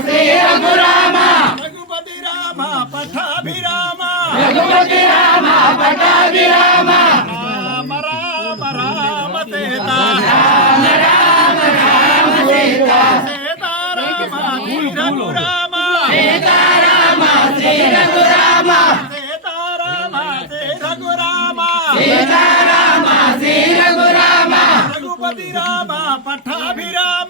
रु रामा रुपती रामा पठा रामा रुपी रामा गी राम राम राम राम राम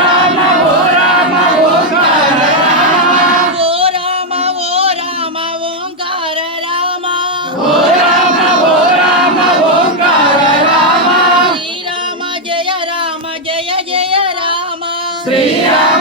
Triângulo.